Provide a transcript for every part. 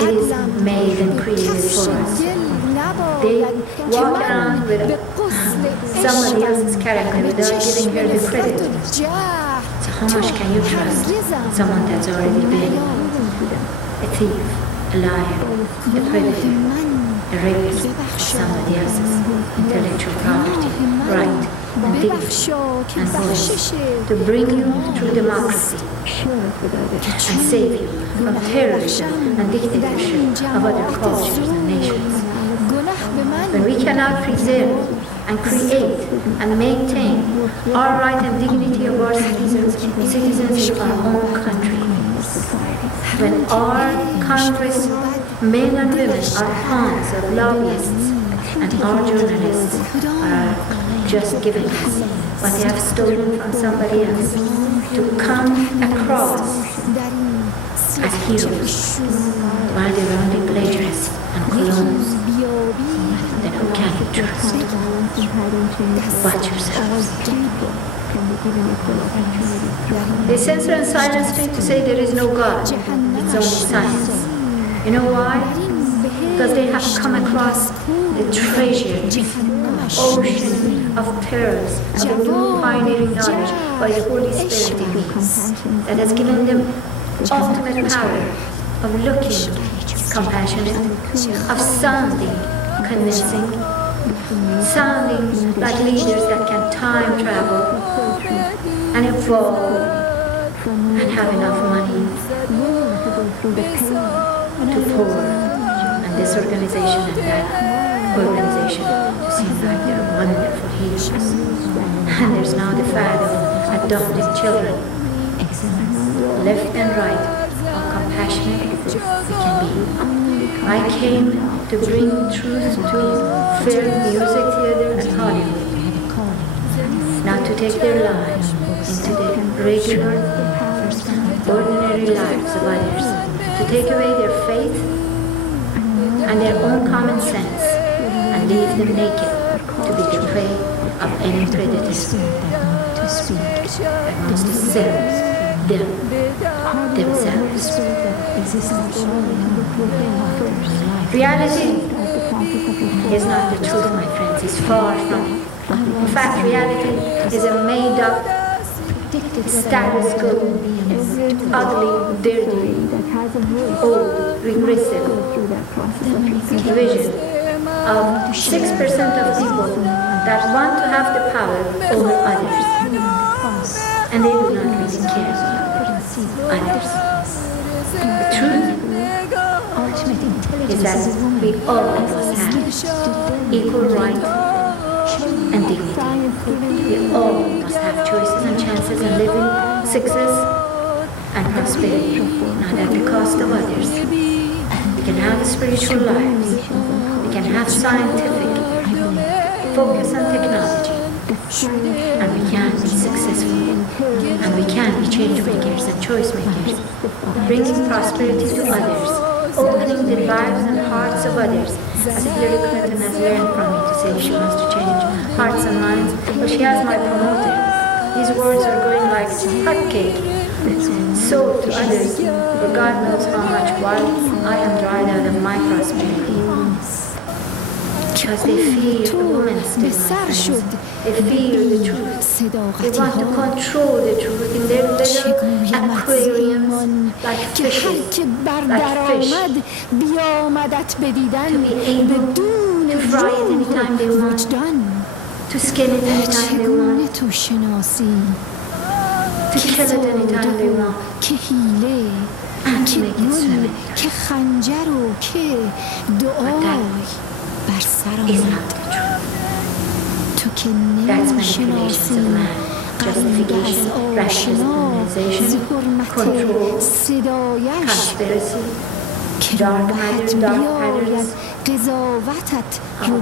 It is made and created for us. They walk around with somebody else's character without giving her the credit. So how much can you trust someone that's already been a thief, a liar, a predator, a rapist of somebody else's intellectual property, right, and dignity, and voice, to bring you through democracy and save you from terrorism and dictatorship of other cultures and nations. When we cannot preserve and create and maintain our right and dignity of our citizens in our own country, when our Congress men and women are pawns of lobbyists and our journalists are just giving us what they have stolen from somebody else to come across as heroes while they're only plagiarists and clones, then who can you trust? Watch yourselves. They censor and silence me to say there is no God, it's only science. You know why? Because they have come across the treasure, ocean of pearls, of the new pioneering knowledge by the Holy Spirit in me, that has given them ultimate power of looking compassionate, of sounding convincing, sounding like leaders that can time travel and evolve and have enough money to pour on this organization and that organization to seem like they're wonderful healers. And there's now the fad of adopting children, left and right, how compassionate we can be. I came to bring truth to film, music, theater, and Hollywood, not to take their lives into the regular, ordinary lives of others, to take away their faith and their own common sense and leave them naked to be the prey of any predators to speak against themselves. Reality is not the truth, my friends. It's far from it. In fact, reality is a made-up status quo, ugly, dirty, old, regressive division of 6% of people that want to have the power over others, and they do not really care about others. The truth is that we all must have equal right and dignity. We all must have choices and chances in living success and prosperity, not at the cost of others. We can have spiritual lives. We can have scientific focus on technology. And we can be successful. And we can be change makers and choice makers, bringing prosperity to others, opening the lives and hearts of others. As Hillary Clinton has learned from me to say she wants to change hearts and minds, well, she has my promoter. These words are going like hotcake, sold to others, for God knows how much while I am dried out of my prosperity. Because they fear the woman's still, my friends. They fear the truth. They want to control the truth in their little aquariums, like fishes, like fish. To be able to fry it anytime they want, to skin it anytime they want, to kill it anytime they want, and to make it swim But that is not the truth. That's manipulations of man, justification, rationalization, control, conspiracy, dark matter, dark patterns,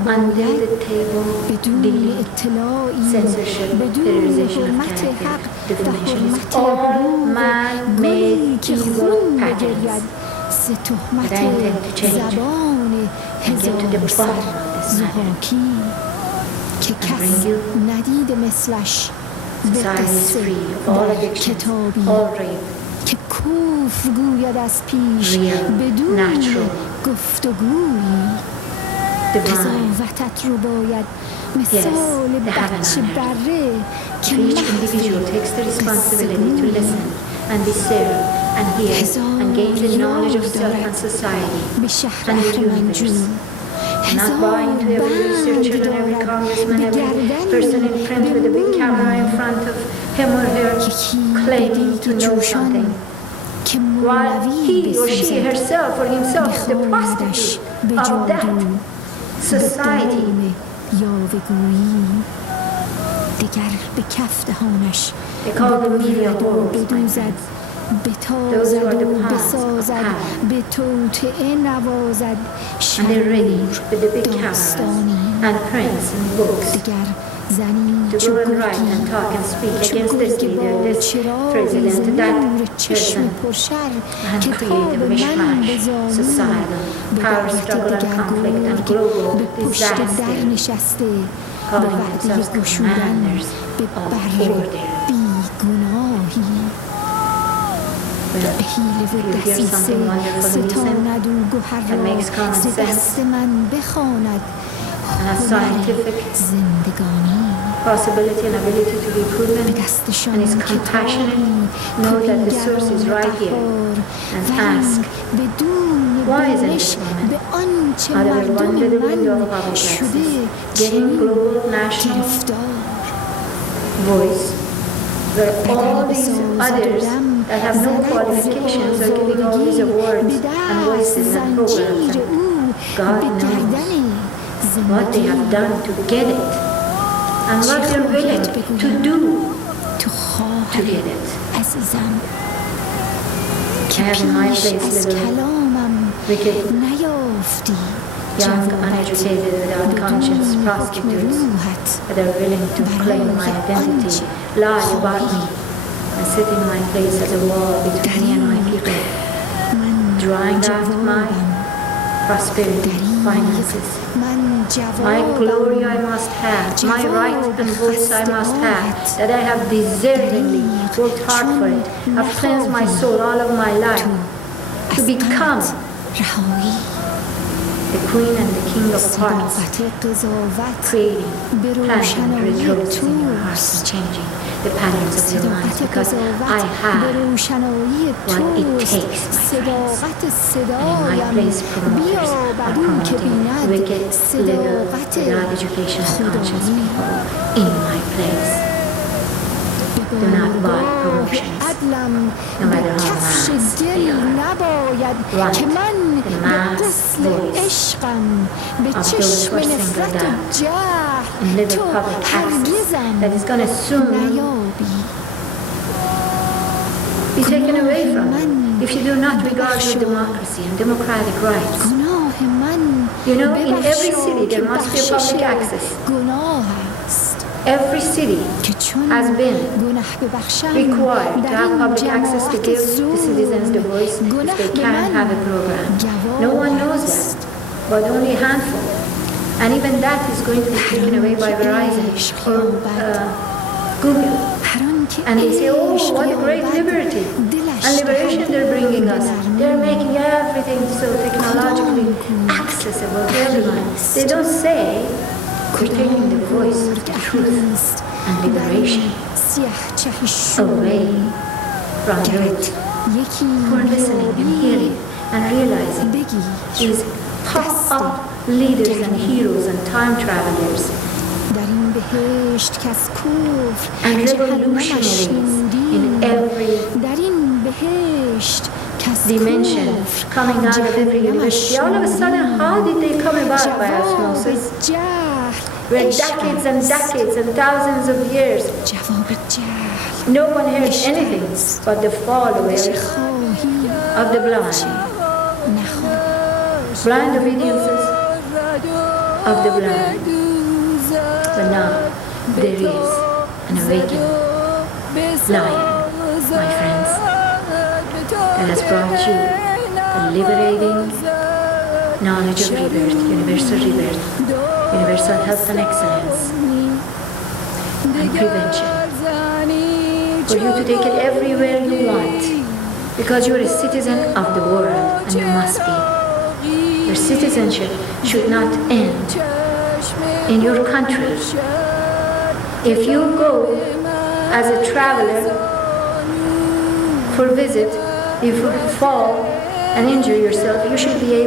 under the table dealing, censorship, terrorization of character, defamation, all man-made evil patterns. But I intend to change and get to the bottom of this matter and bring you society is free of all addiction, all rape, که کفر گوید از پیش بدون گفتگویی قضاوتت رو باید مثال بچه بره که each individual takes the responsibility to listen and be still and hear and gain the knowledge of self and society and the universe. Not buy into every researcher and every congressman, every person in print with a big camera in front of him or her claiming to know something. While he or she herself or himself is the prostitute of that society. دیگر به کف دهانش They call the media whores, my friends. بتازد و بسازد به توطئه نوازد And they're ready with the big cameras and prints and books دیگر زنی to go and write and talk and speak against this leader, this president, that person, and create a mishmash societal power struggle and conflict and global disaster, calling themselves commanders of order. حیله و دسیسه ستاند و گوهر را ز دست من بخواند هنر زندگانی Possibility and ability to be proven and is compassionate. Know that the source is right here and ask, why isn't this woman out of the under the window of public access getting global national voice where all these others that have no qualifications are giving all these awards and voices and programs and God knows what they have done to get it and what they're willing to do to get it. I have in my place little wicked, young, uneducated, without conscience prostitutes that are willing to claim my identity, lie about me, and sit in my place as a wall between me and my people, drawing out my prosperity, finances. My glory I must have, my right and voice I must have, that I have deservedly worked hard for it. I've cleansed my soul all of my life to become the queen and the king of hearts, creating, planting redrose in your hearts and changing the patterns of your minds, because I have what it takes, my friends. And in my place, promoters are promoting wicked, little, without education and conscience people in my place. Do not buy promotions, no matter how mass they are. Right, the mass voice of those who are singled out in little public access that is going to soon be taken away from you if you do not regard your democracy and democratic rights. You know, in every city there must be a public access. Every city has been required to have public access to give the citizens the voice if they can't have a program. No one knows that, but only a handful. And even that is going to be taken away by Verizon or Google. And they say, oh, what a great liberty and liberation they're bringing us. They're making everything so technologically accessible to everyone. They don't say, we're taking the voice of the truth and liberation away from youth who are listening and hearing and realizing these pop-up leaders and heroes and time travelers and revolutionaries in every dimension coming out of every university. All of a sudden, how did they come about by osmosis? Where decades and decades and thousands of years, no one heard anything but the fall away of the blind. Blind obediences of the blind. But now there is an awakened lion, my friends, that has brought you the liberating knowledge of rebirth, universal rebirth, universal health and excellence, and prevention. For you to take it everywhere you want, Because you're a citizen of the world, and you must be. Your citizenship should not end in your country. If you go as a traveler for visit, if you fall and injure yourself, you should be able